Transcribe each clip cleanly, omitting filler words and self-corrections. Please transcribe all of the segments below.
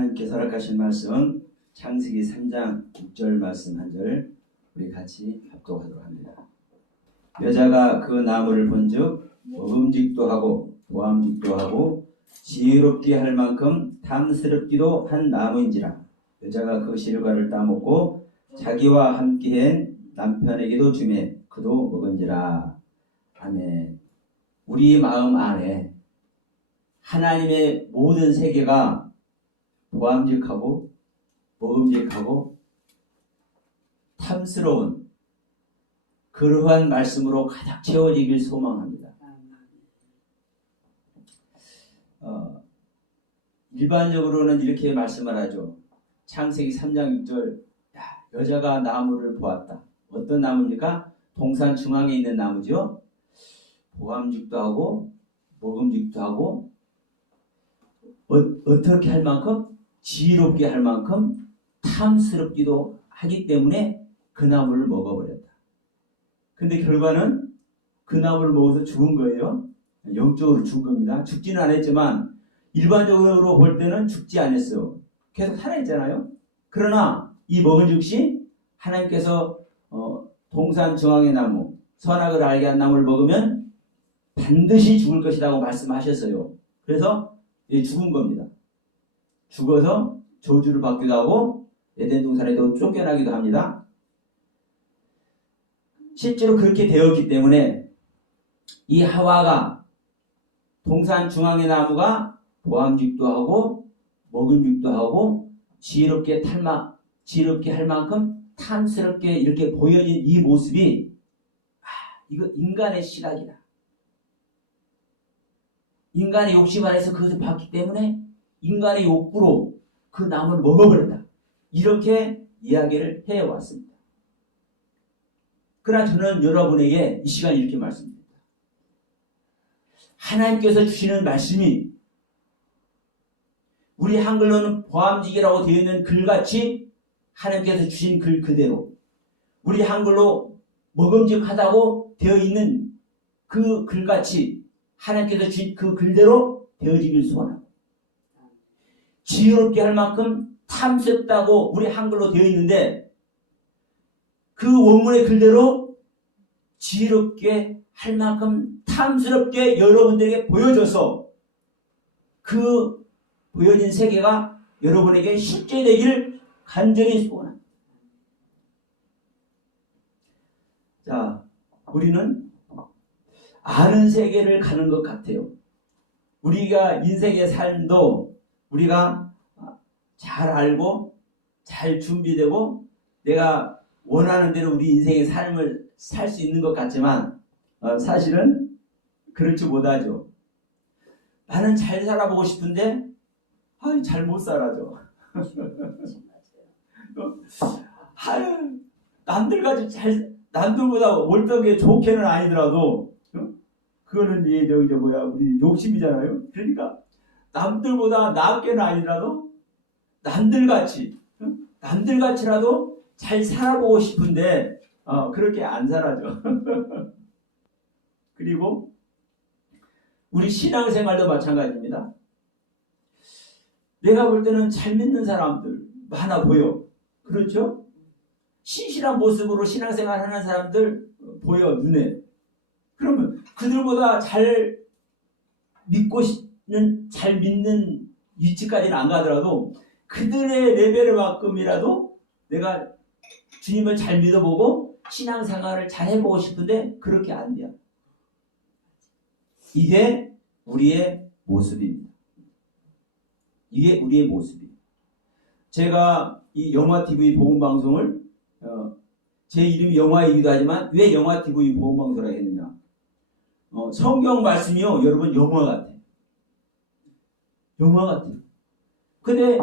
하나님께서 허락하신 말씀은 창세기 3장 6절 말씀 한 절 우리 같이 합독하도록 합니다. 여자가 그 나무를 본즉 먹음직도 하고 보암직도 하고 지혜롭게 할 만큼 탐스럽기도 한 나무인지라. 여자가 그 실과를 따먹고 자기와 함께한 남편에게도 주매 그도 먹은지라. 아멘. 우리 마음 안에 하나님의 모든 세계가 보암직하고 먹음직하고 탐스러운 그러한 말씀으로 가득 채워지길 소망합니다. 일반적으로는 이렇게 말씀을 하죠. 창세기 3장 6절 여자가 나무를 보았다. 어떤 나무입니까? 동산 중앙에 있는 나무죠. 보암직도 하고 먹음직도 하고 어떻게 할 만큼 지혜롭게 할 만큼 탐스럽기도 하기 때문에 그 나무를 먹어버렸다. 근데 결과는 그 나무를 먹어서 죽은 거예요. 영적으로 죽은 겁니다. 죽지는 않았지만 일반적으로 볼 때는 죽지 않았어요. 계속 살아있잖아요. 그러나 이 먹은 즉시 하나님께서 동산 정황의 나무 선악을 알게 한 나무를 먹으면 반드시 죽을 것이라고 말씀하셨어요. 그래서 죽은 겁니다. 죽어서 저주를 받기도 하고 에덴 동산에도 쫓겨나기도 합니다. 실제로 그렇게 되었기 때문에 이 하와가 동산 중앙의 나무가 보암직도 하고 먹음직도 하고 지혜롭게 할 만큼 탐스럽게 이렇게 보여진 이 모습이 이거 인간의 시각이다. 인간의 욕심 안에서 그것을 봤기 때문에 인간의 욕구로 그 나무를 먹어버렸다. 이렇게 이야기를 해왔습니다. 그러나 저는 여러분에게 이 시간 이렇게 말씀드립니다. 하나님께서 주시는 말씀이 우리 한글로는 보암직이라고 되어 있는 글같이 하나님께서 주신 글 그대로 우리 한글로 먹음직하다고 되어 있는 그 글같이 하나님께서 주신 그 글대로 되어지길 소원합니다. 지혜롭게 할 만큼 탐스럽다고 우리 한글로 되어 있는데 그 원문의 글대로 지혜롭게 할 만큼 탐스럽게 여러분들에게 보여줘서 그 보여진 세계가 여러분에게 실제 되기를 간절히 소원합니다. 자, 우리는 아는 세계를 가는 것 같아요. 우리가 인생의 삶도 우리가 잘 알고 잘 준비되고 내가 원하는 대로 우리 인생의 삶을 살 수 있는 것 같지만 사실은 그렇지 못하죠. 나는 잘 살아보고 싶은데 잘 못 살아죠. 남들보다 월등하게 좋게는 아니더라도 그거는 우리 욕심이잖아요. 그러니까 남들보다 낫게는 아니더라도 남들같이라도 잘 살아보고 싶은데 그렇게 안 살아죠. 그리고 우리 신앙생활도 마찬가지입니다. 내가 볼 때는 잘 믿는 사람들 많아 보여. 그렇죠? 신실한 모습으로 신앙생활 하는 사람들 보여, 눈에. 그러면 그들보다 잘 믿는 위치까지는 안 가더라도 그들의 레벨을 만큼이라도 내가 주님을 잘 믿어보고 신앙생활을 잘 해보고 싶은데 그렇게 안 돼요. 이게 우리의 모습입니다. 이게 우리의 모습이에요. 제가 이 영화TV 복음방송을 제 이름이 영화이기도 하지만 왜 영화TV 복음방송이라고 했느냐. 성경 말씀이요. 여러분 영화 같아요. 영화 같아요. 근데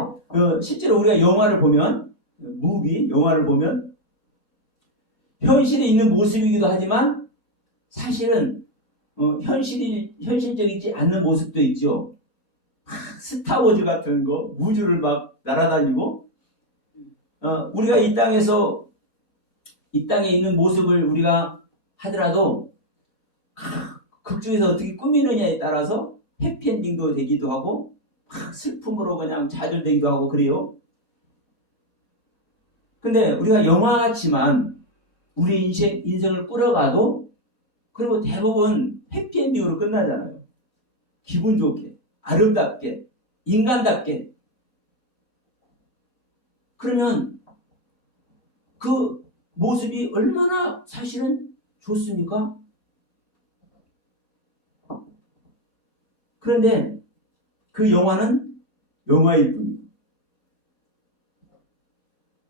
실제로 우리가 영화를 보면 영화를 보면 현실에 있는 모습이기도 하지만 사실은 현실적이지 않는 모습도 있죠. 스타워즈 같은 거 우주를 막 날아다니고 우리가 이 땅에 있는 모습을 우리가 하더라도 극중에서 어떻게 꾸미느냐에 따라서 해피엔딩도 되기도 하고 막 슬픔으로 그냥 좌절되기도 하고 그래요. 근데 우리가 영화 같지만 우리 인생을 끌어가도 그리고 대부분 해피엔딩으로 끝나잖아요. 기분 좋게, 아름답게, 인간답게. 그러면 그 모습이 얼마나 사실은 좋습니까? 그런데 그 영화는 영화일 뿐이에요.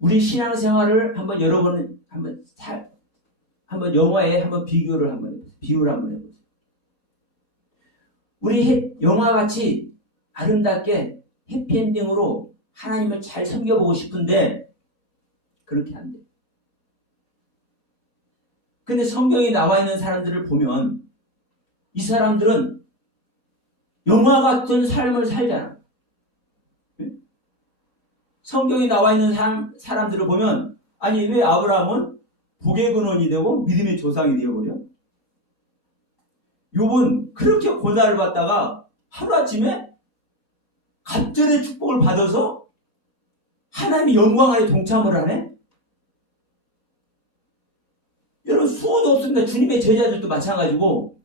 우리 신앙생활을 한번 여러분 한번 영화에 한번 비교를 한번 해보세요. 우리 영화같이 아름답게 해피엔딩으로 하나님을 잘 섬겨보고 싶은데 그렇게 안 돼요. 근데 성경에 나와 있는 사람들을 보면 이 사람들은 영화 같은 삶을 살잖아. 성경에 나와 있는 사람들을 보면 아니 왜 아브라함은 복의 근원이 되고 믿음의 조상이 되어버려? 욥은 그렇게 고난을 받다가 하루아침에 갑절의 축복을 받아서 하나님의 영광 안에 동참을 하네? 여러분 수호도 없습니다. 주님의 제자들도 마찬가지고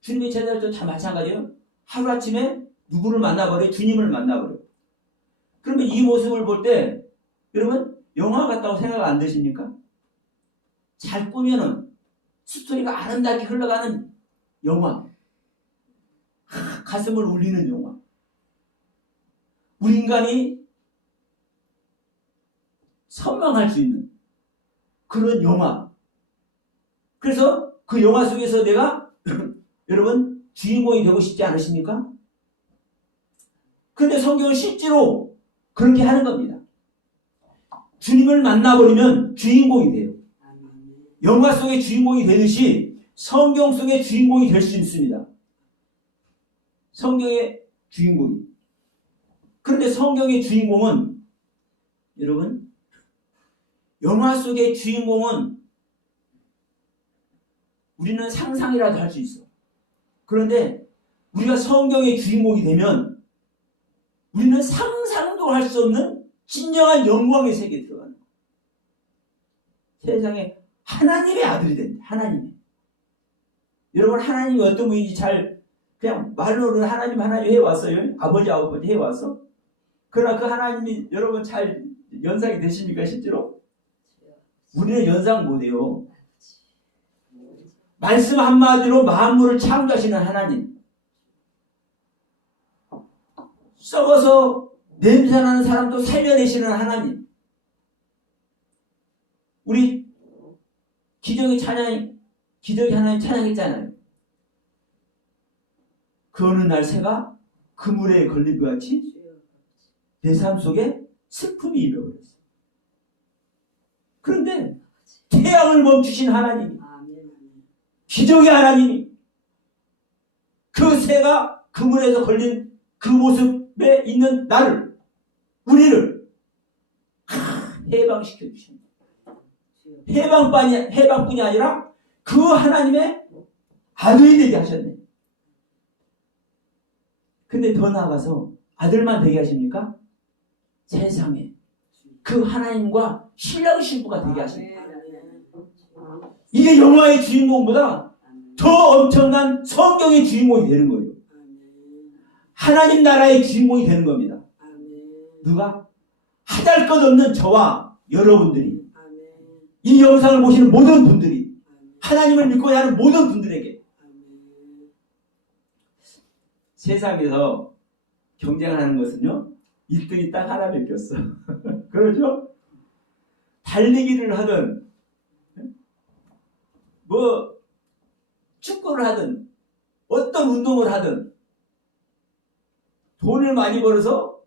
주님의 제자들도 다 마찬가지예요. 하루아침에 누구를 만나버려? 주님을 만나버려. 그러면 이 모습을 볼 때 여러분 영화 같다고 생각 안 드십니까? 잘 꾸면은 스토리가 아름답게 흘러가는 영화. 가슴을 울리는 영화. 우리 인간이 선망할 수 있는 그런 영화. 그래서 그 영화 속에서 내가 여러분 주인공이 되고 싶지 않으십니까? 그런데 성경은 실제로 그렇게 하는 겁니다. 주님을 만나버리면 주인공이 돼요. 영화 속의 주인공이 되듯이 성경 속의 주인공이 될 수 있습니다. 성경의 주인공이. 그런데 성경의 주인공은 여러분 영화 속의 주인공은 우리는 상상이라도 할 수 있어. 그런데 우리가 성경의 주인공이 되면 우리는 상상도 할 수 없는 진정한 영광의 세계에 들어가는 거예요. 세상에 하나님의 아들이 된다. 하나님의. 여러분 하나님이 어떤 분인지 잘 그냥 말로는 하나님 해왔어요. 아버지 해왔어. 그러나 그 하나님이 여러분 잘 연상이 되십니까 실제로? 우리는 연상 못해요. 말씀 한마디로 만물을 창조하시는 하나님. 썩어서 냄새나는 사람도 살려내시는 하나님. 우리 기적의 하나님 찬양했잖아요. 그 어느 날 새가 그물에 걸린 것 같이 내 삶 속에 슬픔이 일어버렸어요. 그런데 태양을 멈추신 하나님이 기적의 하나님이 그 새가 그물에서 걸린 그 모습에 있는 나를 우리를 해방시켜 주십니다. 해방뿐이 아니라 그 하나님의 아들이 되게 하셨네. 근데 더 나아가서 아들만 되게 하십니까? 세상에 그 하나님과 신랑 신부가 되게 하십니다. 이게 영화의 주인공보다 더 엄청난 성경의 주인공이 되는 거예요. 하나님 나라의 주인공이 되는 겁니다. 누가? 하달 것 없는 저와 여러분들이 이 영상을 보시는 모든 분들이 하나님을 믿고자 하는 모든 분들에게 세상에서 경쟁하는 것은요 1등이 딱 하나 맡겼어. 그렇죠? 달리기를 하든 뭐 축구를 하든 어떤 운동을 하든 돈을 많이 벌어서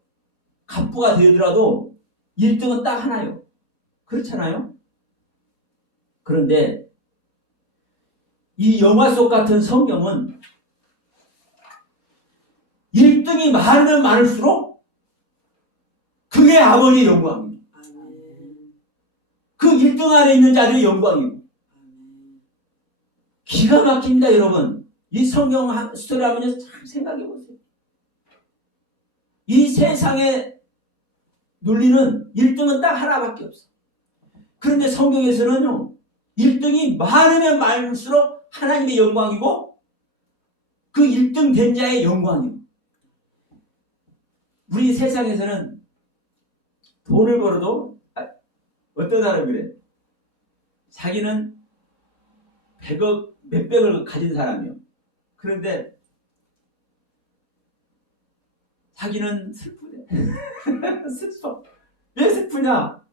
갑부가 되더라도 1등은 딱 하나요. 그렇잖아요? 그런데 이 영화 속 같은 성경은 1등이 많으면 많을수록 그게 아버지의 영광입니다. 그 1등 안에 있는 자들의 영광이고 기가 막힙니다. 여러분 이 성경 스토리 하면서 참 생각해 보세요. 이 세상의 논리는 1등은 딱 하나밖에 없어. 그런데 성경에서는요, 1등이 많으면 많을수록 하나님의 영광이고 그 1등 된 자의 영광이에요. 우리 세상에서는 돈을 벌어도 어떤 사람이 그래. 자기는 100억, 몇백을 가진 사람이요. 그런데 자기는 슬프대. 슬퍼. 왜 슬프냐?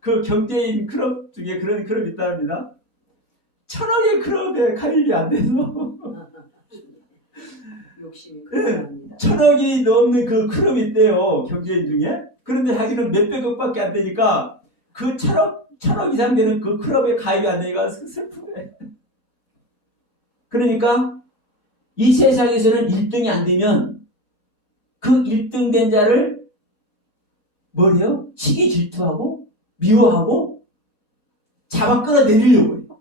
그 경제인 클럽 중에 그런 클럽이 있답니다. 1000억의 클럽에 가입이 안 돼서 욕심이 크답니다. 1000억이 넘는 그 클럽이 있대요. 경제인 중에. 그런데 자기는 몇백억밖에 안 되니까 그 1000억 이상 되는 그 클럽에 가입이 안 되니까 슬프대. 그러니까 이 세상에서는 1등이 안 되면 그 1등 된 자를 뭘 해요? 시기 질투하고 미워하고 잡아 끌어내리려고 해요.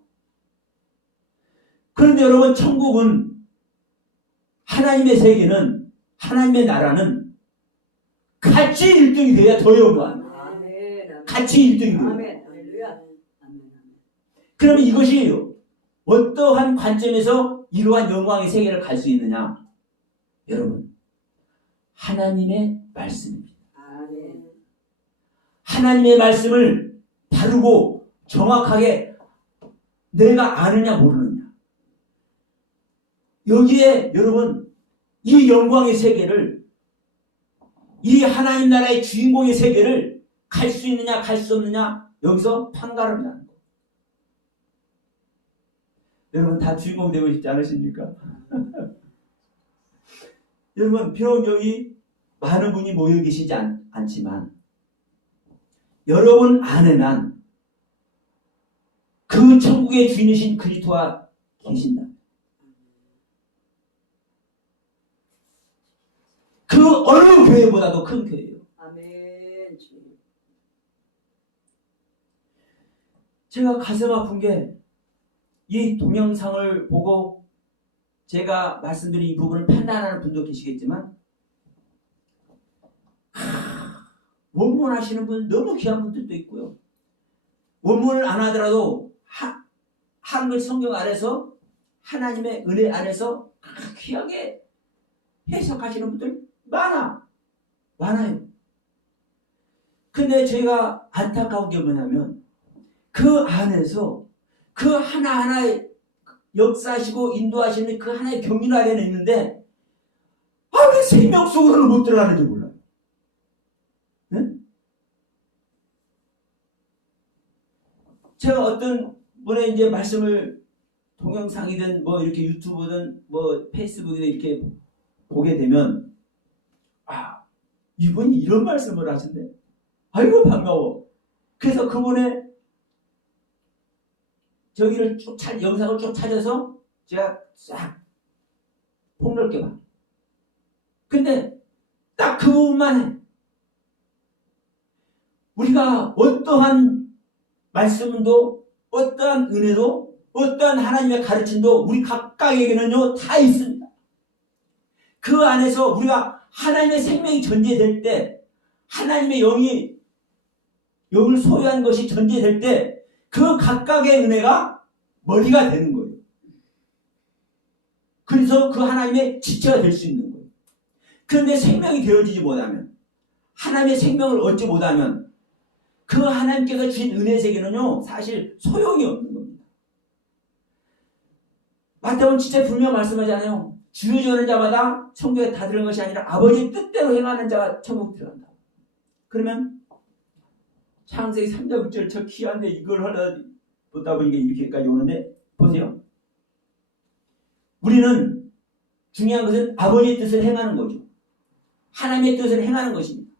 그런데 여러분, 천국은, 하나님의 세계는, 하나님의 나라는 같이 1등이 돼야 더 영광. 같이 1등이 돼요. 그러면 이것이 어떠한 관점에서 이러한 영광의 세계를 갈 수 있느냐? 여러분, 하나님의 말씀입니다. 하나님의 말씀을 바르고 정확하게 내가 아느냐 모르느냐. 여기에 여러분, 이 영광의 세계를, 이 하나님 나라의 주인공의 세계를 갈 수 있느냐 갈 수 없느냐, 여기서 판가름 나는 거예요. 여러분 다 주인공 되고 싶지 않으십니까? 여러분, 비록 여기 많은 분이 모여 계시지 않지만 여러분 안에는 그 천국의 주인이신 그리스도가 계신다. 그 어느 교회보다도 큰 교회예요. 아멘. 제가 가슴 아픈 게 이 동영상을 보고 제가 말씀드린 이 부분을 판단하는 분도 계시겠지만, 원문 하시는 분 너무 귀한 분들도 있고요. 원문을 안 하더라도 한글 성경 안에서 하나님의 은혜 안에서 귀하게 해석하시는 분들 많아요. 근데 제가 안타까운 게 뭐냐면 그 안에서 그 하나하나의 역사하시고 인도하시는 그 하나의 경륜 안에는 있는데 왜 생명 속으로는 못 들어가는지 몰라요. 네? 제가 어떤 분의 이제 말씀을 동영상이든 뭐 이렇게 유튜브든 뭐 페이스북이든 이렇게 보게 되면, 이분이 이런 말씀을 하신대. 아이고 반가워. 그래서 그분의 저기를 영상을 쭉 찾아서 제가 싹 폭넓게 봐. 근데 딱 그 부분만 해. 우리가 어떠한 말씀도, 어떠한 은혜도, 어떠한 하나님의 가르침도 우리 각각에게는요 다 있습니다. 그 안에서 우리가 하나님의 생명이 전제될 때, 하나님의 영을 소유한 것이 전제될 때 그 각각의 은혜가 머리가 되는 거예요. 그래서 그 하나님의 지체가 될 수 있는 거예요. 그런데 생명이 되어지지 못하면, 하나님의 생명을 얻지 못하면 그 하나님께서 주신 은혜 세계는요 사실 소용이 없는 겁니다. 마태복음 진짜 분명 말씀하잖아요. 주여 주는 자마다 천국에 다 들어간 것이 아니라 아버지 뜻대로 행하는 자가 천국 들어간다. 그러면 창세기 3장 6절 저 귀한데 이걸 하다 보다 보니까 이렇게까지 오는데, 보세요. 우리는 중요한 것은 아버지의 뜻을 행하는 거죠. 하나님의 뜻을 행하는 것입니다.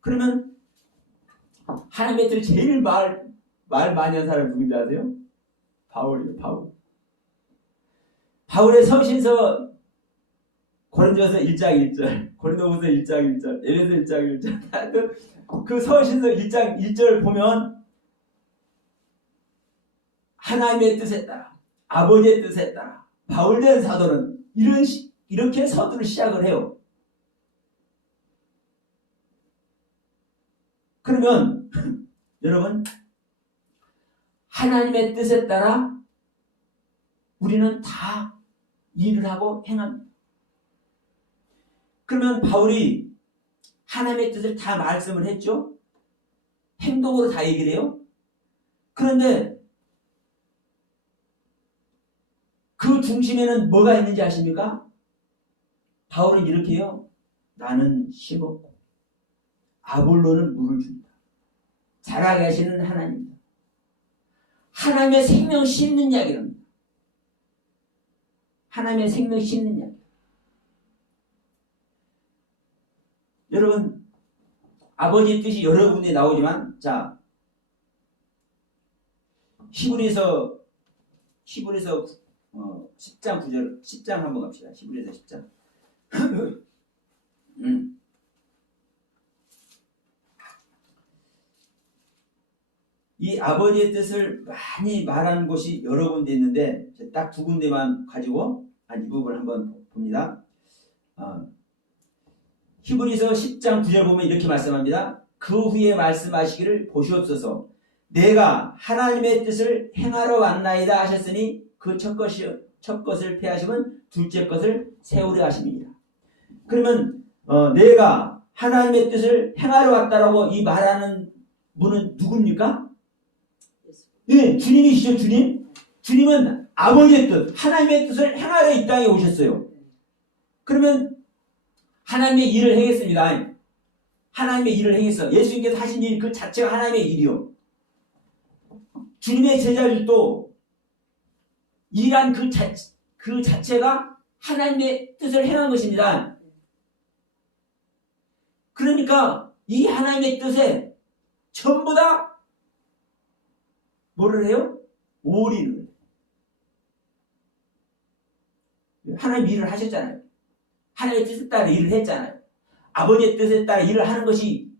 그러면 하나님의 뜻을 제일 말 많이 한 사람이 누군지 아세요? 바울이에요. 바울의 서신서 고린도서 1장 1절, 고린도후서 1장 1절, 에베소 1장 1절, 그 서신서 1장 1절 보면 하나님의 뜻에 따라, 아버지의 뜻에 따라 바울된 사도는 이렇게 서두를 시작을 해요. 그러면 여러분 하나님의 뜻에 따라 우리는 다 일을 하고 행합니다. 그러면 바울이 하나님의 뜻을 다 말씀을 했죠. 행동으로 다 얘기를 해요. 그런데 그 중심에는 뭐가 있는지 아십니까? 바울은 이렇게 해요. 나는 심었고 아볼로는 물을 준다. 자라게 하시는 하나님입니다. 하나님의 생명 심는 이야기입니다. 하나님의 생명 심는 이야기. 여러분 아버지의 뜻이 여러 군데 나오지만 자 히브리서 10장 9절 10장 한번 갑시다. 히브리서 10장 이 아버지의 뜻을 많이 말하는 곳이 여러 군데 있는데 딱 두 군데만 가지고 이 부분을 한번 봅니다. 히브리서 10장 9절 보면 이렇게 말씀합니다. 그 후에 말씀하시기를 보시옵소서 내가 하나님의 뜻을 행하러 왔나이다 하셨으니 그 첫 것을 폐하시면 둘째 것을 세우려 하십니다. 그러면 내가 하나님의 뜻을 행하러 왔다라고 이 말하는 분은 누굽니까? 예, 주님이시죠. 주님은 아버지의 뜻, 하나님의 뜻을 행하러 이 땅에 오셨어요. 그러면 하나님의 일을 행했습니다. 하나님의 일을 행했어. 예수님께서 하신 일 그 자체가 하나님의 일이요. 주님의 제자들도 일한 그 자체가 하나님의 뜻을 행한 것입니다. 그러니까 이 하나님의 뜻에 전부 다 뭐를 해요? 올인을. 하나님 일을 하셨잖아요. 하나님의 뜻에 따라 일을 했잖아요. 아버지의 뜻에 따라 일을 하는 것이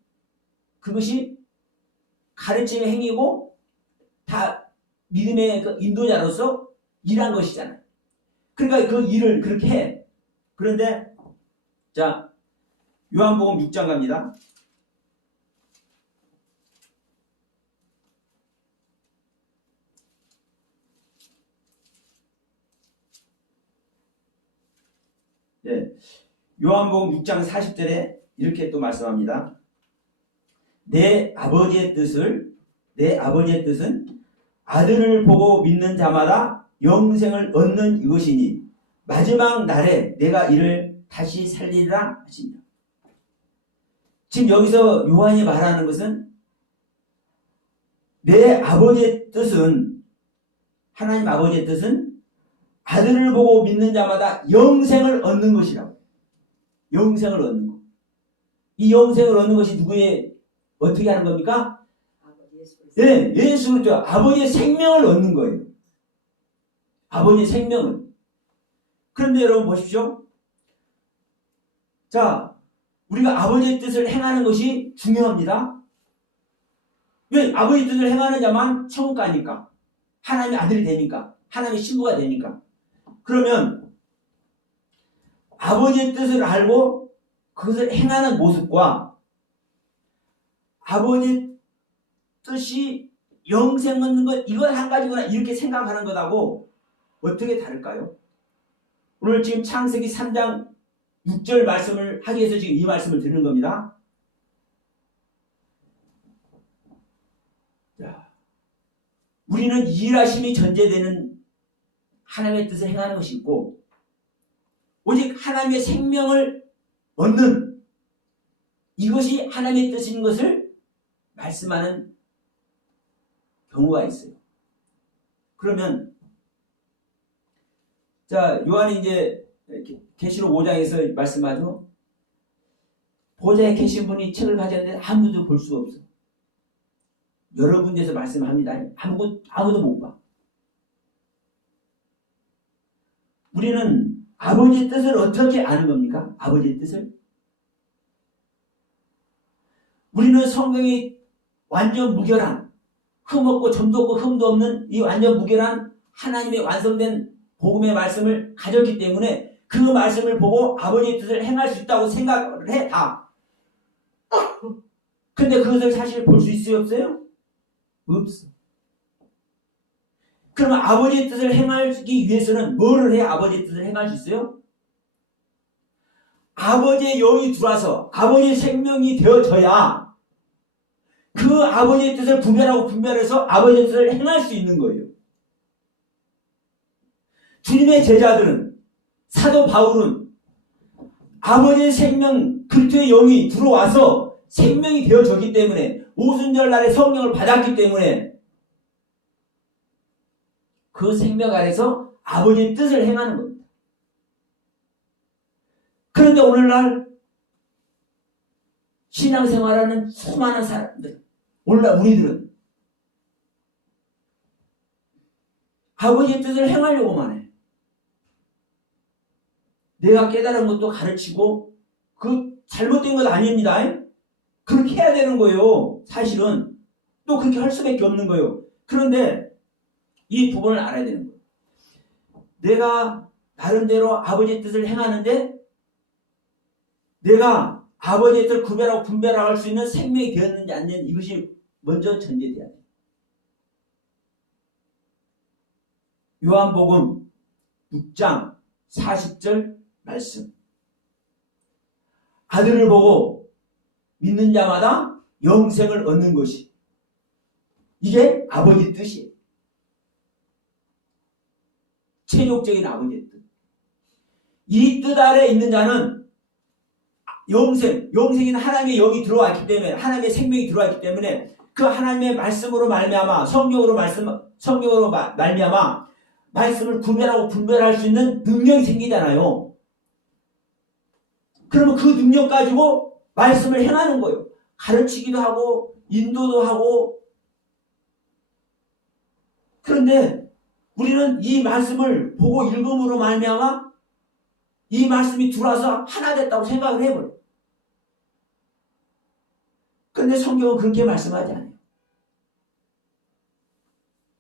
그것이 가르침의 행위고 다 믿음의 그 인도자로서 일한 것이잖아요. 그러니까 그 일을 그렇게 해. 그런데 자 요한복음 6장 갑니다. 네. 요한복음 6장 40절에 이렇게 또 말씀합니다. 내 아버지의 뜻은 아들을 보고 믿는 자마다 영생을 얻는 이것이니 마지막 날에 내가 이를 다시 살리리라 하십니다. 지금 여기서 요한이 말하는 것은 내 아버지의 뜻은 하나님 아버지의 뜻은 아들을 보고 믿는 자마다 영생을 얻는 것이라고. 영생을 얻는 것. 이 영생을 얻는 것이 누구의 어떻게 하는 겁니까? 네, 예수 그리스도 아버지의 생명을 얻는 거예요. 아버지의 생명을. 그런데 여러분 보십시오. 자, 우리가 아버지의 뜻을 행하는 것이 중요합니다. 왜? 아버지의 뜻을 행하는 자만 천국 가니까. 하나님의 아들이 되니까. 하나님의 신부가 되니까. 그러면 아버지의 뜻을 알고 그것을 행하는 모습과 아버지의 뜻이 영생 얻는 것 이건 한 가지구나 이렇게 생각하는 것하고 어떻게 다를까요? 오늘 지금 창세기 3장 6절 말씀을 하기 위해서 지금 이 말씀을 드리는 겁니다. 자, 우리는 일하심이 전제되는 하나님의 뜻을 행하는 것이 있고 오직 하나님의 생명을 얻는 이것이 하나님의 뜻인 것을 말씀하는 경우가 있어요. 그러면 자 요한이 이제 계시록 5장에서 말씀하죠. 보좌에 계신 분이 책을 가졌는데 아무도 볼 수가 없어. 여러 군데서 말씀합니다. 아무도 못 봐. 우리는 아버지의 뜻을 어떻게 아는 겁니까? 아버지의 뜻을? 우리는 성경이 완전 무결한 흠없고 점도 없고 흠도 없는 이 완전 무결한 하나님의 완성된 복음의 말씀을 가졌기 때문에 그 말씀을 보고 아버지의 뜻을 행할 수 있다고 생각을 해 다. 근데 그것을 사실 볼 수 있어요, 없어요? 없어. 그러면 아버지의 뜻을 행하기 위해서는 뭐를 해야 아버지의 뜻을 행할 수 있어요? 아버지의 영이 들어와서 아버지의 생명이 되어져야 그 아버지의 뜻을 분별해서 아버지의 뜻을 행할 수 있는 거예요. 주님의 제자들은, 사도 바울은 아버지의 생명, 그리스도의 영이 들어와서 생명이 되어졌기 때문에, 오순절 날에 성령을 받았기 때문에 그 생명 아래서 아버지의 뜻을 행하는 겁니다. 그런데 오늘날 신앙생활하는 수많은 사람들, 오늘날 우리들은 아버지의 뜻을 행하려고만 해. 내가 깨달은 것도 가르치고, 그 잘못된 것 아닙니다. 그렇게 해야 되는 거예요. 사실은 또 그렇게 할 수밖에 없는 거예요. 그런데 이 부분을 알아야 되는 거예요. 내가 나름대로 아버지의 뜻을 행하는데 내가 아버지의 뜻을 구별하고 분별할 수 있는 생명이 되었는지 안 되는지, 이것이 먼저 전제돼야 돼요. 요한복음 6장 40절 말씀. 아들을 보고 믿는 자마다 영생을 얻는 것이, 이게 아버지의 뜻이에요. 체육적인 아버지의 뜻. 이 뜻 아래 있는 자는 영생인 하나님의 영이 들어왔기 때문에, 하나님의 생명이 들어왔기 때문에 그 하나님의 말씀으로 말미암아, 성경으로 말미암아 말씀을 구별하고 분별할 수 있는 능력이 생기잖아요. 그러면 그 능력 가지고 말씀을 행하는 거예요. 가르치기도 하고 인도도 하고. 그런데 우리는 이 말씀을 보고 읽음으로 말미암아 이 말씀이 들어와서 하나 됐다고 생각을 해버려요. 그런데 성경은 그렇게 말씀하지 않아요.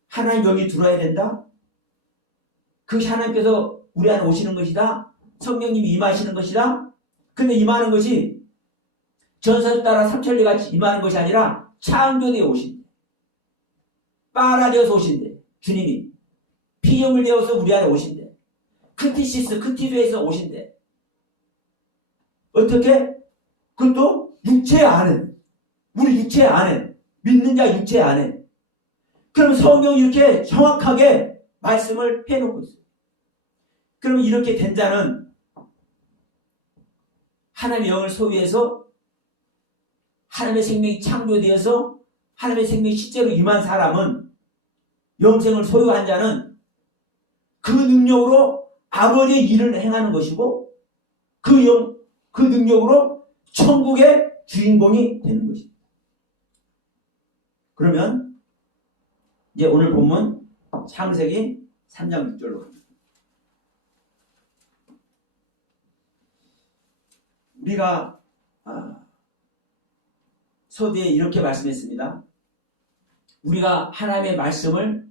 하나님 영이 들어와야 된다. 그것이 하나님께서 우리 안에 오시는 것이다. 성령님이 임하시는 것이다. 근데 임하는 것이 전설 따라 삼천리같이 임하는 것이 아니라 창조되어 오신대. 빨아들여서 오신대. 주님이 피조물 되어서 우리 안에 오신대. 크티시스, 크티드에서 오신대. 어떻게? 그것도 육체 안에, 우리 육체 안에, 믿는 자 육체 안에. 그럼 성경이 이렇게 정확하게 말씀을 해놓고 있어요. 그러면 이렇게 된 자는, 하나님의 영을 소유해서 하나님의 생명이 창조되어서 하나님의 생명이 실제로 임한 사람은, 영생을 소유한 자는 그 능력으로 아버지의 일을 행하는 것이고, 그 능력으로 천국의 주인공이 되는 것입니다. 그러면 이제 오늘 본문 창세기 3장 6절로 갑니다. 우리가 서두에 이렇게 말씀했습니다. 우리가 하나님의 말씀을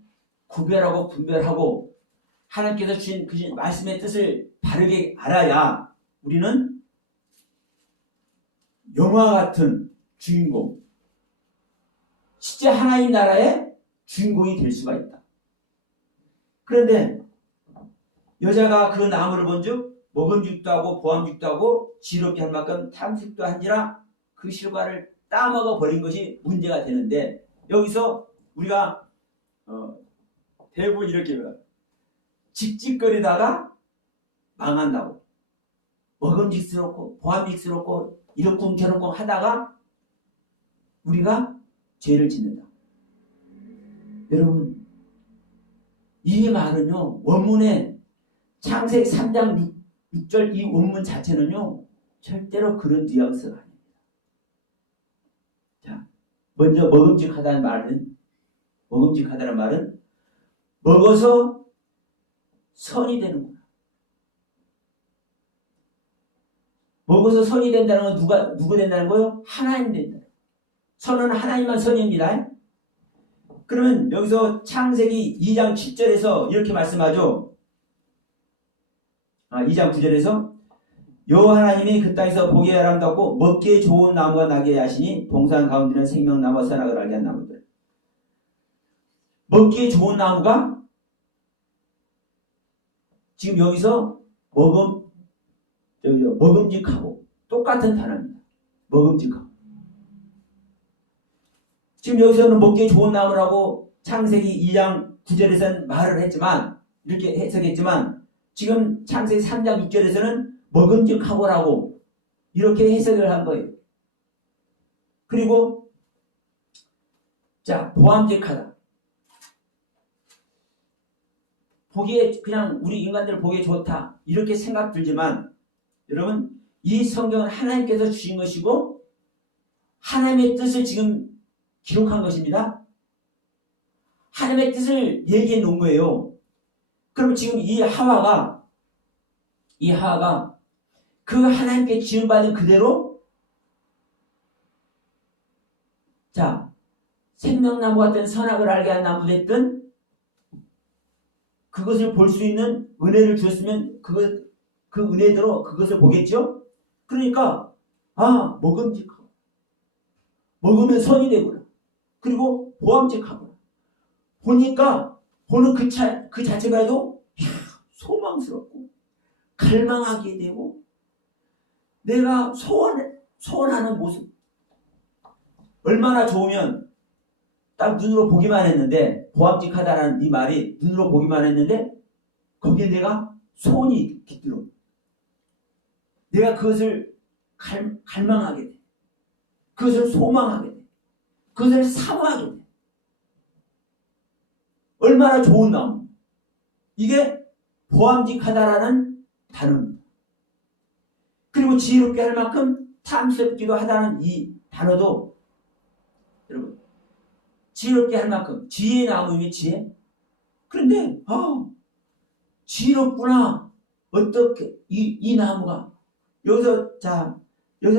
구별하고 분별하고 하나님께서 주신 그 말씀의 뜻을 바르게 알아야 우리는 영화 같은 주인공, 실제 하나님 나라의 주인공이 될 수가 있다. 그런데 여자가 그 나무를 본즉 먹음직도 하고 보암직도 하고 지혜롭게 할 만큼 탐식도 한지라 그 실과를 따먹어 버린 것이 문제가 되는데, 여기서 우리가 대부분 이렇게 해요. 직직거리다가 망한다고, 먹음직스럽고 보암직스럽고 이렇쿵저렇쿵 하다가 우리가 죄를 짓는다. 여러분, 이 말은요, 원문에 창세기 3장 6절 이 원문 자체는요, 절대로 그런 뉘앙스가 아닙니다. 자, 먼저 먹음직하다는 말은 먹어서 선이 되는구나. 먹어서 선이 된다는 건 누구 된다는 거예요? 하나님 된다. 선은 하나님만 선입니다. 그러면 여기서 창세기 2장 7절에서 이렇게 말씀하죠. 2장 9절에서 여호와 하나님이 그 땅에서 보기에 아름답고 먹기에 좋은 나무가 나게 하시니 동산 가운데는 생명나무와 선악을 알게 한 나무들. 먹기에 좋은 나무가 지금 여기서 먹음직하고 똑같은 단어입니다. 먹음직하고. 지금 여기서는 먹기에 좋은 나무라고 창세기 2장 9절에서는 말을 했지만, 이렇게 해석했지만, 지금 창세기 3장 6절에서는 먹음직하고라고 이렇게 해석을 한 거예요. 그리고 자, 보암직하다. 보기에 그냥 우리 인간들 보기에 좋다 이렇게 생각 들지만, 여러분 이 성경은 하나님께서 주신 것이고 하나님의 뜻을 지금 기록한 것입니다. 하나님의 뜻을 얘기해 놓은 거예요. 그럼 지금 이 하와가 그 하나님께 지음받은 그대로, 자, 생명나무 같은 선악을 알게 한 나무 됐든 그것을 볼 수 있는 은혜를 주었으면 그 은혜대로 그것을 보겠죠. 그러니까 먹음직하고 먹으면 선이 되구나. 그리고 보암직하구나. 보니까 보는 그 자체가 해도 소망스럽고 갈망하게 되고 내가 소원하는 모습 얼마나 좋으면 딱 눈으로 보기만 했는데, 보암직하다라는 이 말이 눈으로 보기만 했는데 거기에 내가 소원이 깃들어. 내가 그것을 갈망하게 돼. 그것을 소망하게 돼. 그것을 사모하게 돼. 얼마나 좋은 나무. 이게 보암직하다라는 단어입니다. 그리고 지혜롭게 할 만큼 탐스럽기도 하다는 이 단어도, 여러분, 지혜롭게 할 만큼, 지혜의 나무임이 지혜. 그런데 지혜롭구나. 어떻게 이 나무가 여기서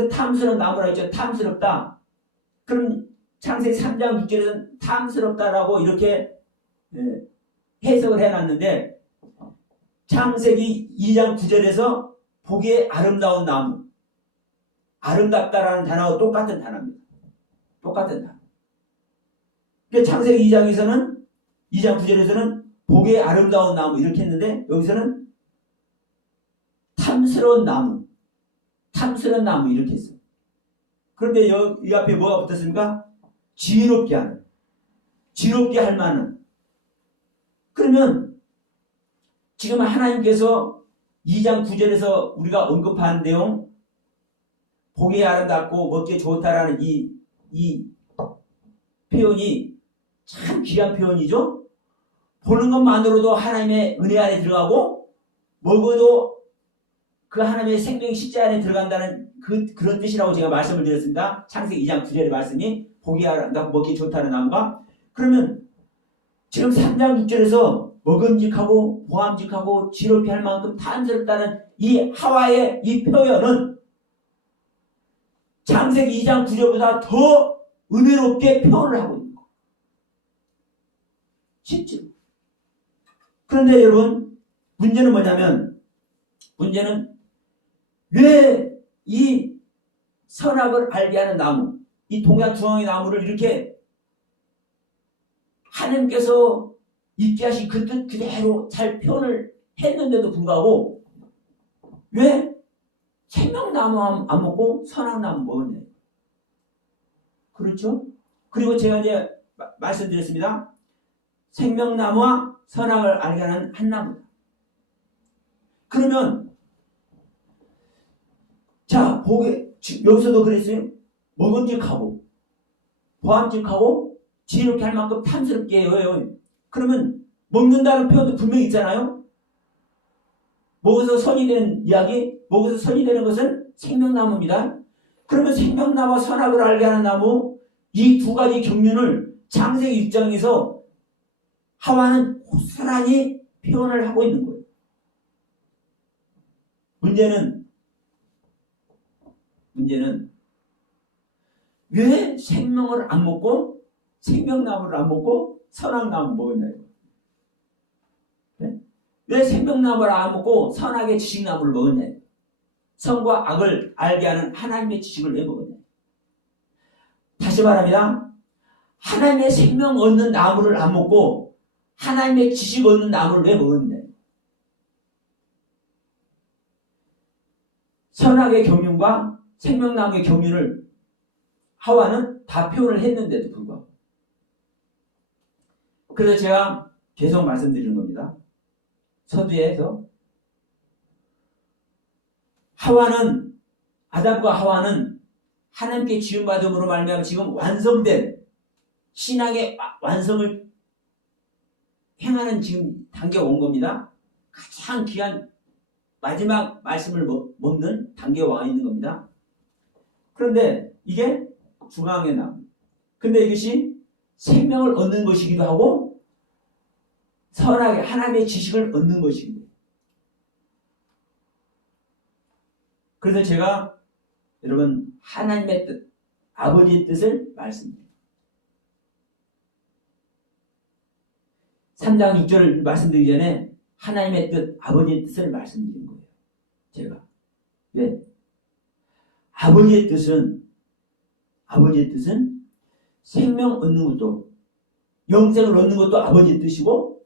탐스러운 나무라 했죠. 탐스럽다. 그럼 창세기 3장 6절에서는 탐스럽다라고 이렇게 해석을 해놨는데, 창세기 2장 9절에서 보기에 아름다운 나무, 아름답다라는 단어와 똑같은 단어입니다. 똑같은 단어. 창세기 2장 9절에서는 보기에 아름다운 나무 이렇게 했는데, 여기서는 탐스러운 나무 이렇게 했어요. 그런데 이 앞에 뭐가 붙었습니까? 지혜롭게 할 만한. 그러면 지금 하나님께서 2장 9절에서 우리가 언급한 내용, 보기에 아름답고 먹기에 좋다라는 이 표현이 참 귀한 표현이죠. 보는 것만으로도 하나님의 은혜 안에 들어가고 먹어도 그 하나님의 생명의 십자 안에 들어간다는 그런 뜻이라고 제가 말씀을 드렸습니다. 창세기 2장 9절의 말씀이 보기에 아름답고 먹기에 좋다는 나무가. 그러면 지금 3장 6절에서 먹음직하고 보암직하고 지혜롭게 할 만큼 탐스럽다는 이 하와의 이 표현은 창세기 2장 9절보다 더 은혜롭게 표현을 하고 있는 거예요. 실제로. 그런데 여러분, 문제는 뭐냐면, 왜 이 선악을 알게 하는 나무, 이 동양 중앙의 나무를 이렇게 하나님께서 있게 하신 그 뜻 그대로 잘 표현을 했는데도 불구하고 왜 생명나무 안 먹고 선악나무 먹었냐? 그렇죠? 그리고 제가 이제 말씀드렸습니다. 생명나무와 선악을 알게 하는 한 나무다. 그러면 자, 여기서도 그랬어요. 먹음직하고 보암직하고 지혜롭게 할 만큼 탐스럽게 해요. 그러면 먹는다는 표현도 분명히 있잖아요. 먹어서 선이 되는 이야기, 먹어서 선이 되는 것은 생명나무입니다. 그러면 생명나무와 선악을 알게 하는 나무, 이 두 가지 경륜을 창세기 6장에서 하와는 고스란히 표현을 하고 있는 거예요. 문제는 왜 생명을 안 먹고 생명나무를 안 먹고 선악나무 먹었냐요? 네? 왜 생명나무를 안 먹고 선악의 지식나무를 먹었냐요? 선과 악을 알게 하는 하나님의 지식을 왜 먹었냐. 다시 말합니다. 하나님의 생명 얻는 나무를 안 먹고 하나님의 지식 얻는 나무를 왜 먹었냐. 선악의 경륜과 생명나무의 경륜을 하와는 다 표현을 했는데도 불구하고. 그래서 제가 계속 말씀드리는 겁니다. 서두에서 아담과 하와는 하나님께 지음받음으로 말미암아 지금 완성된 신앙의 완성을 행하는 지금 단계가 온 겁니다. 가장 귀한 마지막 말씀을 먹는 단계에 와 있는 겁니다. 그런데 이게 중앙에 나옵니다. 근데 이것이 생명을 얻는 것이기도 하고 선하게 하나님의 지식을 얻는 것이기도 해요. 그래서 제가 여러분 하나님의 뜻, 아버지의 뜻을 말씀드립니다. 3장 6절을 말씀드리기 전에 하나님의 뜻, 아버지의 뜻을 말씀드린 거예요. 제가. 왜? 아버지의 뜻은 생명 얻는 것도 영생을 얻는 것도 아버지의 뜻이고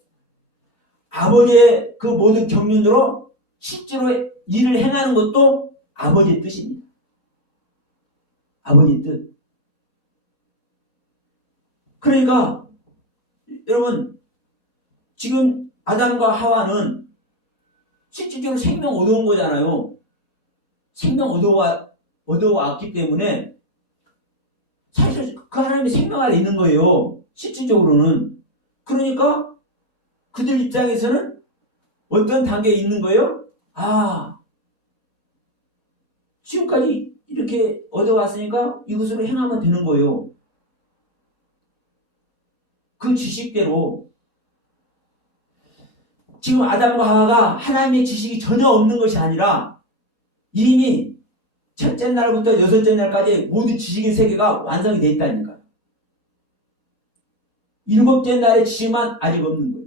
아버지의 그 모든 경륜으로 실제로 일을 행하는 것도 아버지의 뜻입니다. 아버지의 뜻. 그러니까 여러분 지금 아담과 하와는 실질적으로 생명 얻어온 거잖아요. 생명 얻어왔기 때문에 사실 그 하나님의 생명 안에 있는 거예요. 실질적으로는. 그러니까 그들 입장에서는 어떤 단계에 있는 거예요? 지금까지 이렇게 얻어왔으니까 이것으로 행하면 되는 거예요. 그 지식대로. 지금 아담과 하와가 하나님의 지식이 전혀 없는 것이 아니라 이미 첫째 날부터 여섯째 날까지 모든 지식의 세계가 완성이 되어 있다니까요. 일곱째 날의 지식만 아직 없는 거예요.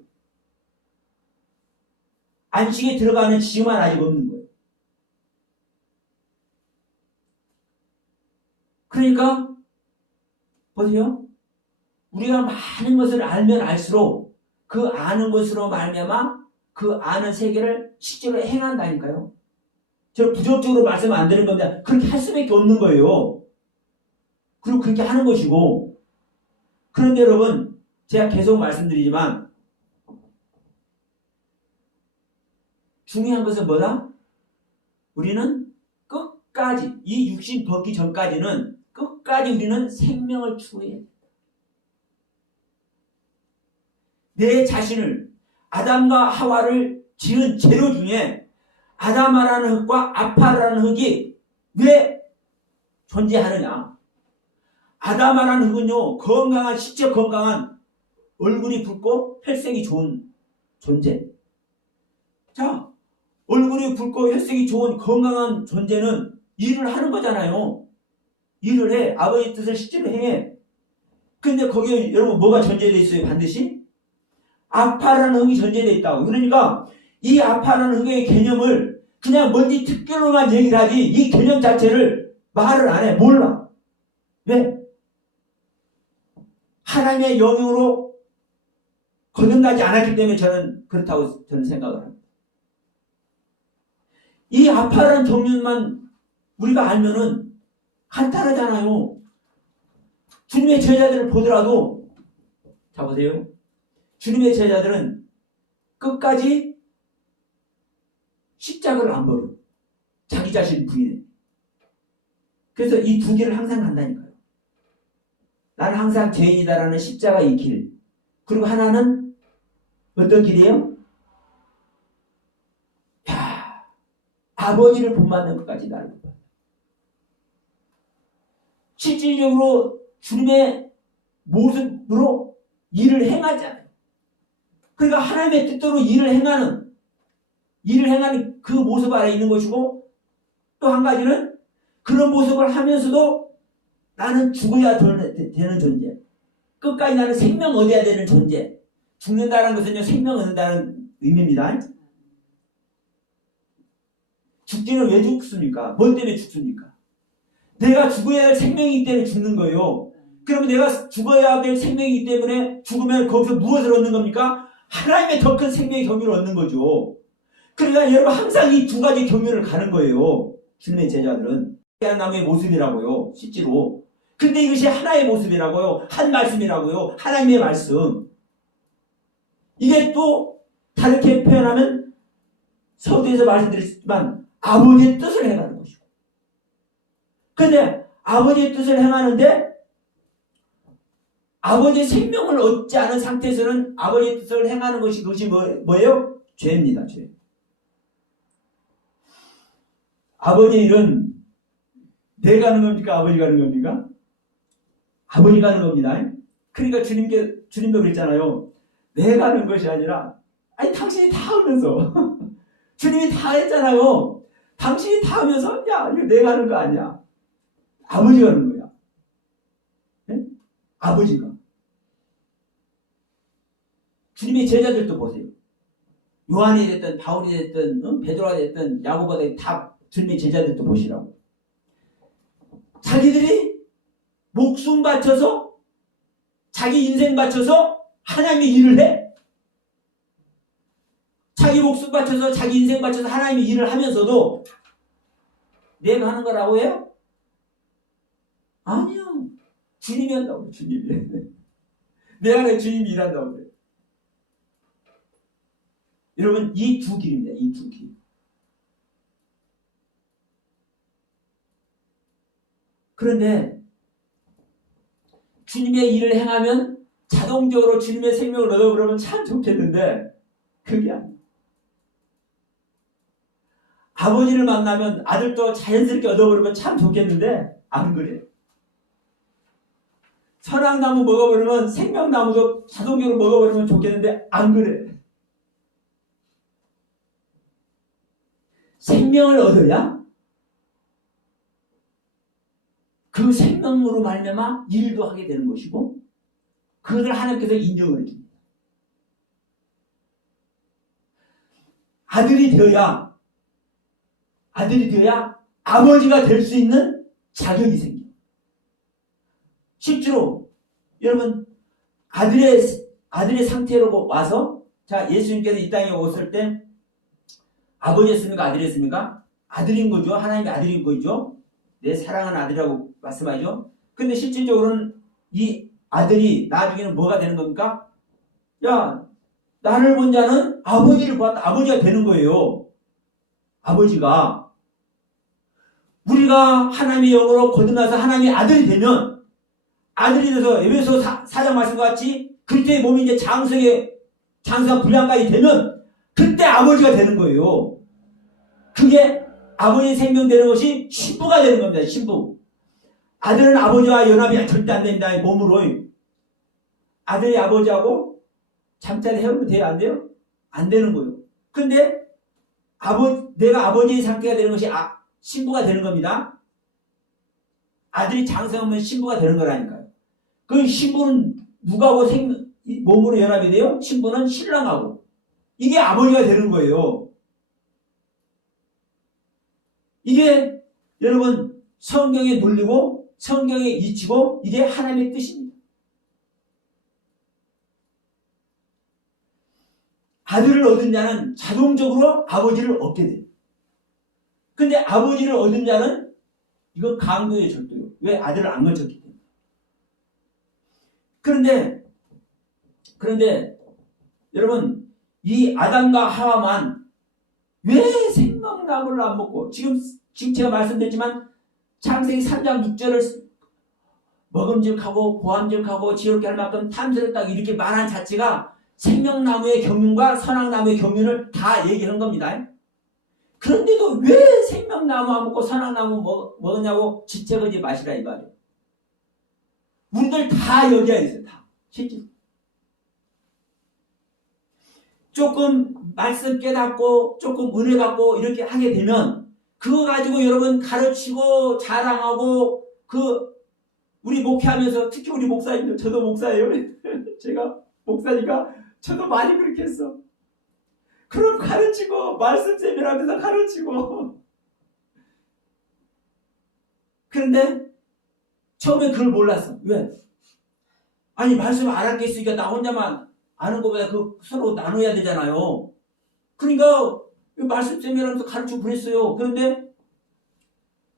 안식에 들어가는 지식만 아직 없는 거예요. 그러니까 보세요. 우리가 많은 것을 알면 알수록 그 아는 것으로 말미암아 그 아는 세계를 실제로 행한다니까요. 저 부정적으로 말씀 안 드리는 건데 그렇게 할 수밖에 없는 거예요. 그리고 그렇게 하는 것이고. 그런데 여러분 제가 계속 말씀드리지만 중요한 것은 뭐다? 우리는 끝까지 이 육신 벗기 전까지는 끝까지 우리는 생명을 추구해야 돼. 내 자신을 아담과 하와를 지은 재료 중에 아담아라는 흙과 아파라는 흙이 왜 존재하느냐? 아담아라는 흙은요 건강한 실제 건강한 얼굴이 붉고 혈색이 좋은 존재. 자, 얼굴이 붉고 혈색이 좋은 건강한 존재는 일을 하는 거잖아요. 일을 해. 아버지 뜻을 실제로 행해. 근데 거기에 여러분 뭐가 전제되어 있어요? 반드시? 아파라는 흙이 전제되어 있다고. 그러니까 이 아파라는 흙의 개념을 그냥 뭔지 특별로만 얘기를 하지 이 개념 자체를 말을 안 해. 몰라. 왜? 하나님의 영역으로 거듭나지 않았기 때문에 저는 그렇다고 생각을 합니다. 이 아파라는 경륜만 우리가 알면은 간단하잖아요. 주님의 제자들을 보더라도 자 보세요. 주님의 제자들은 끝까지 십자가를 안 버려. 자기 자신을 부인해. 그래서 이 두 길을 항상 간다니까요. 나는 항상 죄인이다라는 십자가의 길. 그리고 하나는 어떤 길이에요? 아버지를 본받는 것까지 나를 본받는. 실질적으로 주님의 모습으로 일을 행하잖아요. 그러니까 하나님의 뜻대로 일을 행하는 그 모습 안에 있는 것이고 또 한 가지는 그런 모습을 하면서도 나는 죽어야 되는 존재. 끝까지 나는 생명 얻어야 되는 존재. 죽는다는 것은요 생명 얻는다는 의미입니다. 죽기는 왜 죽습니까? 뭐 때문에 죽습니까? 내가 죽어야 할 생명이기 때문에 죽는 거예요. 그러면 내가 죽어야 될 생명이기 때문에 죽으면 거기서 무엇을 얻는 겁니까? 하나님의 더 큰 생명의 경륜을 얻는 거죠. 그러니까 여러분 항상 이 두 가지 경륜을 가는 거예요. 주님의 제자들은. 나무의 모습이라고요. 실제로. 근데 이것이 하나의 모습이라고요. 한 말씀이라고요. 하나님의 말씀. 이게 또 다르게 표현하면 서두에서 말씀드렸지만 아버지의 뜻을 행하는 것이고. 근데 아버지의 뜻을 행하는데 아버지의 생명을 얻지 않은 상태에서는 아버지의 뜻을 행하는 것이 그것이 뭐예요? 죄입니다. 죄. 아버지의 일은 내가 하는 겁니까? 아버지가 하는 겁니까? 아버지가 하는 겁니다. 그러니까 주님도 그랬잖아요. 내가 하는 것이 아니라 아니 당신이 다 하면서 주님이 다 했잖아요. 당신이 다 하면서 야 이거 내가 하는 거 아니야. 아버지가 하는 거야. 네? 아버지가. 주님의 제자들도 보세요. 요한이 됐든 바울이 됐든 베드로가 됐든 야고보가 됐든 다 주님의 제자들도 보시라고. 자기들이 목숨 바쳐서 자기 인생 바쳐서 하나님의 일을 해. 자기 목숨 바쳐서 자기 인생 바쳐서 하나님의 일을 하면서도 내가 하는 거라고 해요? 아니요. 주님이 한다고. 주님이. 내 안에 주님이 일한다고 그래. 여러분 이 두 길입니다. 이 두 길. 그런데 주님의 일을 행하면 자동적으로 주님의 생명을 얻어버리면 참 좋겠는데 그게 아니에요. 아버지를 만나면 아들도 자연스럽게 얻어버리면 참 좋겠는데 안 그래. 선악나무 먹어버리면 생명나무도 자동적으로 먹어버리면 좋겠는데 안 그래. 생명을 얻어야 그 생명으로 말미암아 일도 하게 되는 것이고 그것을 하나님께서 인정을 해줍니다. 아들이 되어야 아버지가 될 수 있는 자격이 생겨. 실제로 여러분 아들의 상태로 와서 자 예수님께서 이 땅에 오실 때 아버지였습니까? 아들이었습니까? 아들인 거죠. 하나님의 아들인 거죠. 내 사랑하는 아들이라고 말씀하죠. 근데 실질적으로는 이 아들이 나중에는 뭐가 되는 겁니까? 야, 나를 본 자는 아버지를 보았다. 아버지가 되는 거예요. 아버지가. 우리가 하나님의 영으로 거듭나서 하나님의 아들이 되면 아들이 돼서 에베소 4장 말씀과 같이 그리스도의 몸이 이제 장성한 분량까지 되면 그때 아버지가 되는 거예요. 그게 아버지의 생명 되는 것이 신부가 되는 겁니다. 신부. 아들은 아버지와 연합이 절대 안 된다. 몸으로. 아들이 아버지하고 잠자리 해보면 돼요? 안 돼요? 안 되는 거예요. 근데 내가 아버지의 상태가 되는 것이 신부가 되는 겁니다. 아들이 장성하면 신부가 되는 거라니까요. 그 신부는 누구하고 몸으로 연합이 돼요? 신부는 신랑하고. 이게 아버지가 되는 거예요. 이게 여러분 성경에 눌리고 성경에 잊히고 이게 하나님의 뜻입니다. 아들을 얻은 자는 자동적으로 아버지를 얻게 돼요. 근데 아버지를 얻은 자는 이건 강도의 절도예요. 왜? 아들을 안 거쳤기 때문에. 그런데 여러분 이 아담과 하와만 왜 생명나무를 안 먹고 지금 제가 말씀드렸지만 창세기 3장 6절을 먹음직하고 보암직하고 지옥게 할 만큼 탐스럽다 이렇게 말한 자체가 생명나무의 경륜과 선악나무의 경륜을 다 얘기하는 겁니다. 그런데도 왜 생명나무 안 먹고 선악나무 먹었냐고 지체거지 마시라 이 말이에요. 우리들 다 여기에 있어요. 다. 실제로. 조금 말씀 깨닫고 조금 은혜 받고 이렇게 하게 되면 그거 가지고 여러분 가르치고 자랑하고 우리 목회하면서 특히 우리 목사님들 저도 목사예요. 제가 목사니까 저도 많이 그렇게 했어. 그럼 가르치고 말씀 세미나하면서 가르치고 그런데 처음에 그걸 몰랐어. 왜? 아니 말씀 안 할 게 있으니까 나 혼자만 아는 것보다 그 서로 나눠야 되잖아요. 그러니까 말씀 세미나에서 가르쳐 보냈어요. 그런데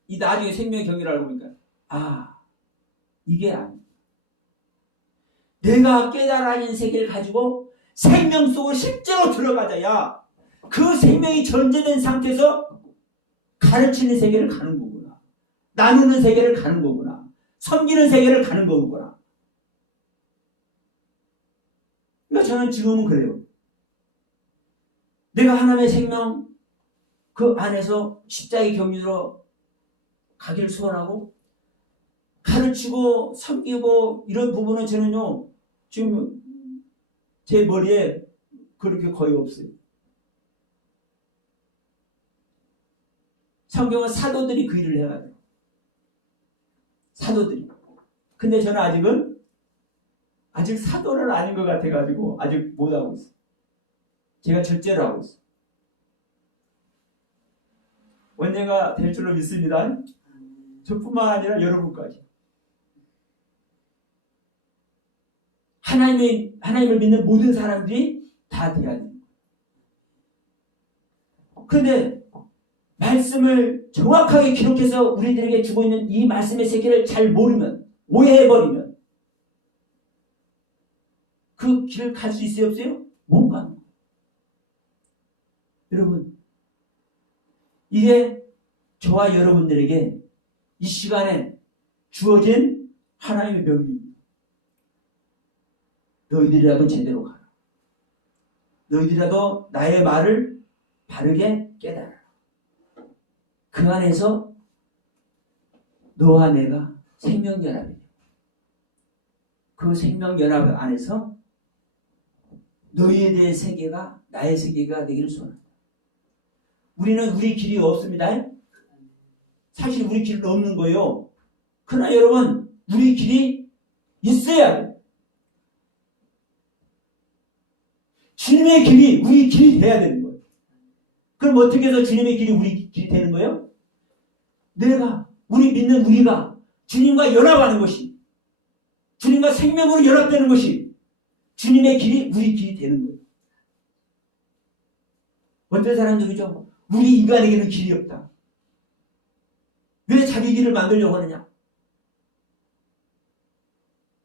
이 나중에 생명의 경위를 알고 보니까 이게 아니야. 내가 깨달아진 세계를 가지고 생명 속으로 실제로 들어가자야 그 생명이 전제된 상태에서 가르치는 세계를 가는 거구나. 나누는 세계를 가는 거구나. 섬기는 세계를 가는 거구나. 그러니까 저는 지금은 그래요. 내가 하나님의 생명 그 안에서 십자가의 경륜으로 가기를 소원하고 가르치고 섬기고 이런 부분은 저는요 지금 제 머리에 그렇게 거의 없어요. 성경은 사도들이 그 일을 해야 돼요. 사도들이. 근데 저는 아직 사도는 아닌 것 같아가지고 아직 못하고 있어요. 제가 절제를 하고 있어요. 언젠가 될 줄로 믿습니다. 저뿐만 아니라 여러분까지. 하나님을 믿는 모든 사람들이 다 돼야 돼요. 그런데 말씀을 정확하게 기록해서 우리들에게 주고 있는 이 말씀의 세계를 잘 모르면, 오해해버리면 그 길을 갈 수 있어요, 없어요? 못 가는 거예요. 여러분, 이게 저와 여러분들에게 이 시간에 주어진 하나님의 명령입니다. 너희들이라도 제대로 가라. 너희들이라도 나의 말을 바르게 깨달아라. 그 안에서 너와 내가 생명연합이에요. 그 생명연합 안에서 너희에 대한 세계가 나의 세계가 되기를 소원합니다. 우리는 우리 길이 없습니다. 사실 우리 길은 없는 거예요. 그러나 여러분 우리 길이 있어야 돼요. 주님의 길이 우리 길이 돼야 되는 거예요. 그럼 어떻게 해서 주님의 길이 우리 길이 되는 거예요? 우리 믿는 우리가 주님과 연합하는 것이, 주님과 생명으로 연합되는 것이 주님의 길이 우리 길이 되는 거예요. 어떤 사람들이죠? 우리 인간에게는 길이 없다. 왜 자기 길을 만들려고 하느냐?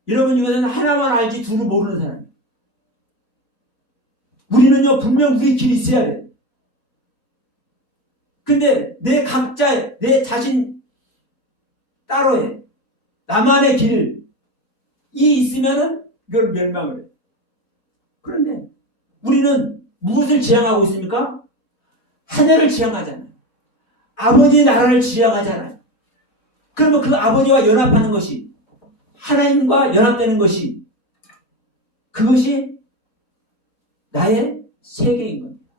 여러분 이것은 하나만 알지 둘을 모르는 사람이에요. 우리는요 분명 우리 길이 있어야 돼요. 근데 내 각자 내 자신 따로의 나만의 길이 있으면은 이걸 멸망을 해요. 그런데 우리는 무엇을 지향하고 있습니까? 하늘을 지향하잖아요. 아버지의 나라를 지향하잖아요. 그러면 그 아버지와 연합하는 것이, 하나님과 연합되는 것이, 그것이 나의 세계인 겁니다.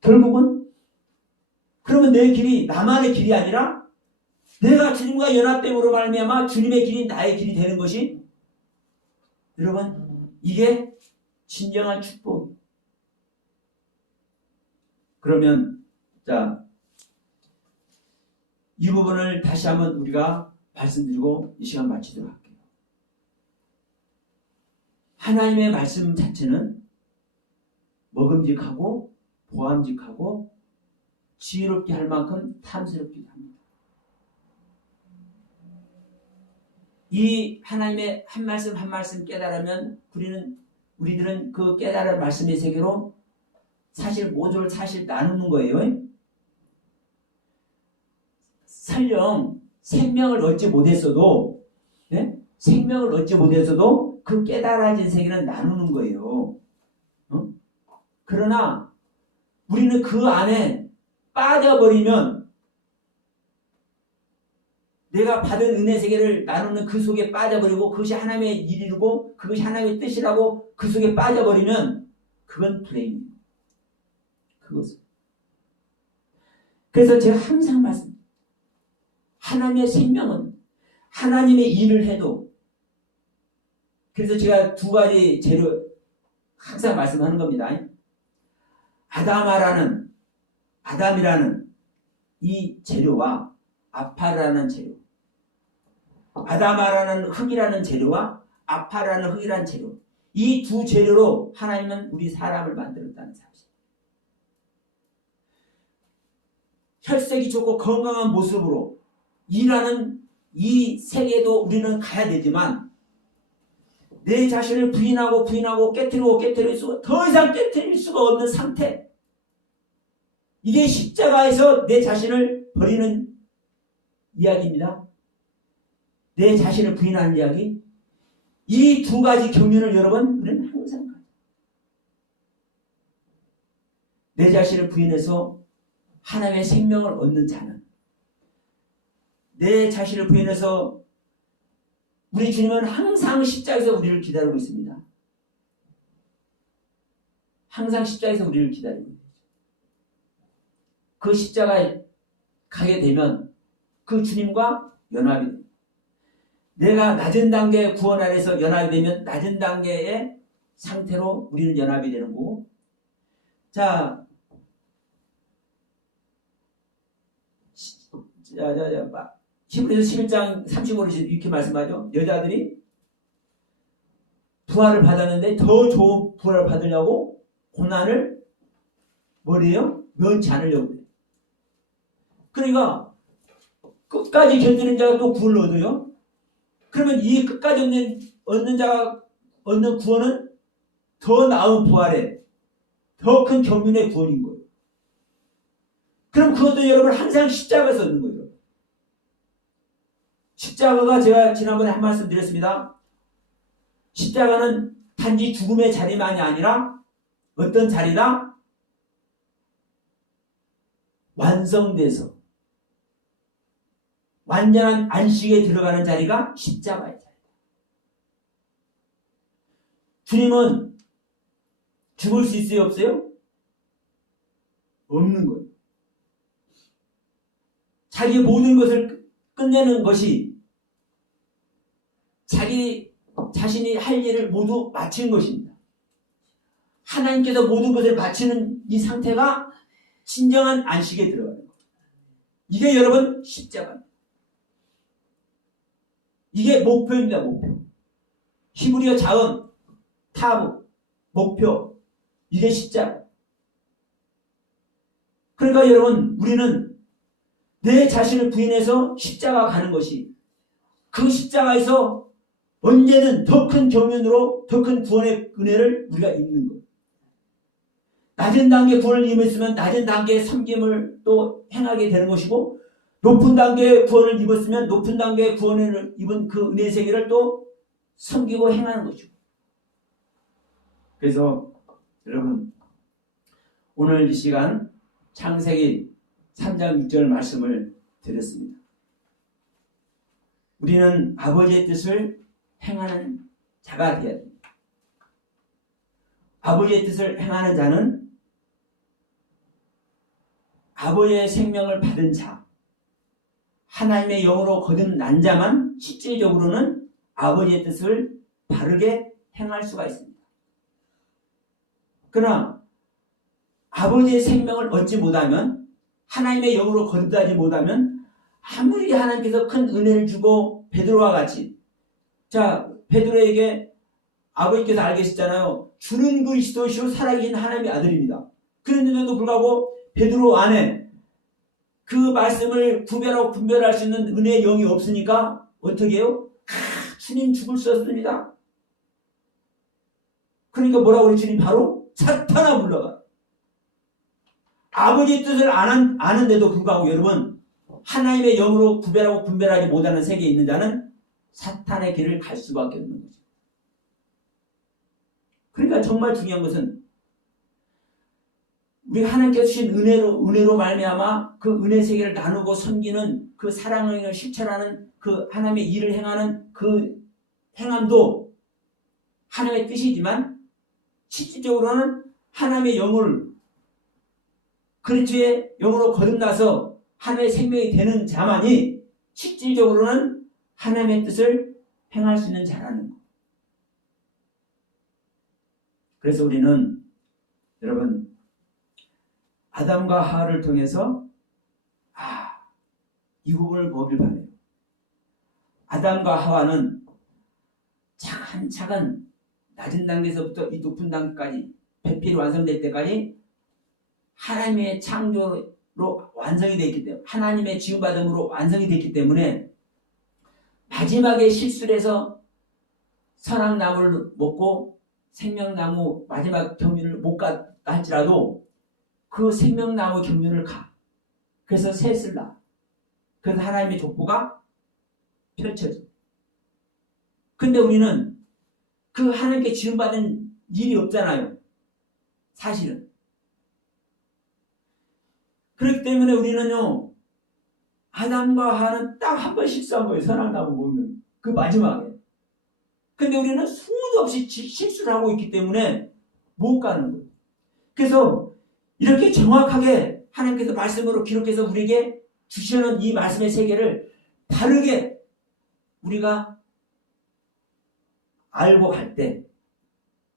결국은 그러면 내 길이 나만의 길이 아니라 내가 주님과 연합됨으로 말미암아 주님의 길이 나의 길이 되는 것이, 여러분 이게 진정한 축복. 그러면 이 부분을 다시 한번 우리가 말씀드리고 이 시간 마치도록 할게요. 하나님의 말씀 자체는 먹음직하고 보암직하고 지혜롭게 할 만큼 탐스럽기도 합니다. 이 하나님의 한 말씀 한 말씀 깨달으면 우리들은 그 깨달은 말씀의 세계로 모두를 나누는 거예요. 설령 생명을 얻지 못했어도 그 깨달아진 세계는 나누는 거예요. 그러나 우리는 그 안에 빠져버리면, 내가 받은 은혜 세계를 나누는 그 속에 빠져버리고 그것이 하나님의 일이고 그것이 하나님의 뜻이라고 그 속에 빠져버리면 그건 불행입니다. 그것은. 그래서 제가 항상 말씀드립니다. 하나님의 생명은 하나님의 일을 해도, 그래서 제가 두 가지 재료 항상 말씀하는 겁니다. 아담이라는 이 재료와 아파라는 재료, 아다마라는 흙이라는 재료와 아파라는 흙이라는 재료, 이 두 재료로 하나님은 우리 사람을 만들었다는 사실. 혈색이 좋고 건강한 모습으로 일하는 이 세계도 우리는 가야 되지만 내 자신을 부인하고 깨트릴 수가 더 이상 깨트릴 수가 없는 상태, 이게 십자가에서 내 자신을 버리는 이야기입니다. 내 자신을 부인하는 이야기. 이 두 가지 경륜을 여러분 우리는 항상 가요. 내 자신을 부인해서 하나님의 생명을 얻는 자는, 내 자신을 부인해서 우리 주님은 항상 십자가에서 우리를 기다리고 있습니다. 항상 십자가에서 우리를 기다리고 있습니다. 그 십자가에 가게 되면 그 주님과 연합이 됩니다. 내가 낮은 단계의 구원 아래서 연합이 되면 낮은 단계의 상태로 우리는 연합이 되는 거고, 자, 히브리서 11장 35절에 이렇게 말씀하죠. 여자들이 부활을 받았는데 더 좋은 부활을 받으려고 고난을 뭐래요? 면치 않으려고 그래요. 그러니까 끝까지 견디는 자가 또 구원을 얻어요. 그러면 이 끝까지 얻는 자가 얻는 구원은 더 나은 부활에 더 큰 경륜의 구원인 거예요. 그럼 그것도 여러분 항상 십자가에서 얻는 거예요. 십자가가 제가 지난번에 한 말씀 드렸습니다. 십자가는 단지 죽음의 자리만이 아니라 어떤 자리다? 완성돼서 완전한 안식에 들어가는 자리가 십자가의 자리다. 주님은 죽을 수 있어요? 없어요? 없는 거예요. 자기 모든 것을 끝내는 것이 자기 자신이 할 일을 모두 마친 것입니다. 하나님께서 모든 것을 마치는 이 상태가 진정한 안식에 들어가는 거예요. 이게 여러분 십자가입니다. 이게 목표입니다. 목표. 히브리어 자언, 타브, 목표. 이게 십자가. 그러니까 여러분 우리는 내 자신을 부인해서 십자가 가는 것이, 그 십자가에서 언제는 더 큰 경륜으로 더 큰 구원의 은혜를 우리가 입는 거예요. 낮은 단계 구원을 입었으면 낮은 단계의 섬김을 또 행하게 되는 것이고, 높은 단계의 구원을 입었으면 높은 단계의 구원을 입은 그 은혜 세계를 또 섬기고 행하는 것이고. 그래서 여러분 오늘 이 시간 창세기 3장 6절 말씀을 드렸습니다. 우리는 아버지의 뜻을 행하는 자가 되어야 됩니다. 아버지의 뜻을 행하는 자는 아버지의 생명을 받은 자, 하나님의 영으로 거듭난 자만 실질적으로는 아버지의 뜻을 바르게 행할 수가 있습니다. 그러나 아버지의 생명을 얻지 못하면, 하나님의 영으로 거듭나지 못하면, 아무리 하나님께서 큰 은혜를 주고 베드로와 같이, 자, 베드로에게 아버지께서 알게 하셨잖아요. 주는 그리스도시요 살아계신 하나님의 아들입니다. 그런데도 불구하고 베드로 안에 그 말씀을 구별하고 분별할 수 있는 은혜의 영이 없으니까 어떻게 해요? 주님 죽을 수 없습니다. 그러니까 뭐라고 그래? 주님 바로 사탄아 물러가. 아버지의 뜻을 아는데도 불구하고 여러분, 하나님의 영으로 구별하고 분별하지 못하는 세계에 있는 자는 사탄의 길을 갈 수밖에 없는 거죠. 그러니까 정말 중요한 것은 우리가 하나님께서 주신 은혜로 말미암아 그 은혜 세계를 나누고 섬기는 그 사랑을 실천하는 그 하나님의 일을 행하는 그 행함도 하나님의 뜻이지만, 실질적으로는 하나님의 영을 그리스도의 영으로 거듭나서 하나님의 생명이 되는 자만이 실질적으로는 하나님의 뜻을 행할 수 있는 자라는 것. 그래서 우리는 여러분 아담과 하와를 통해서 이 부분을 보길 바래요. 아담과 하와는 차근차근 낮은 단계에서부터 이 높은 단계까지 배필이 완성될 때까지 하나님의 창조로 완성이 되었기 때문에, 하나님의 지음받음으로 완성이 됐기 때문에 마지막에 실수를 해서 선악나무를 먹고 생명나무 마지막 경륜을 못 갔다 할지라도 그 생명나무 경륜을 가. 그래서 셋을 낳아. 그래서 하나님의 족보가 펼쳐져. 근데 우리는 그 하나님께 지음받은 일이 없잖아요. 사실은. 그렇기 때문에 우리는요, 아담과 하와는 딱 한 번 실수한 거예요. 선악나무 먹는 그 마지막에. 근데 우리는 수도 없이 실수를 하고 있기 때문에 못 가는 거예요. 그래서 이렇게 정확하게 하나님께서 말씀으로 기록해서 우리에게 주시는 이 말씀의 세계를 바르게 우리가 알고 갈 때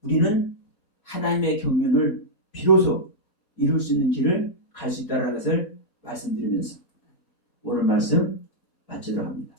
우리는 하나님의 경륜을 비로소 이룰 수 있는 길을 갈 수 있다는 것을 말씀드리면서 오늘 말씀 마치도록 합니다.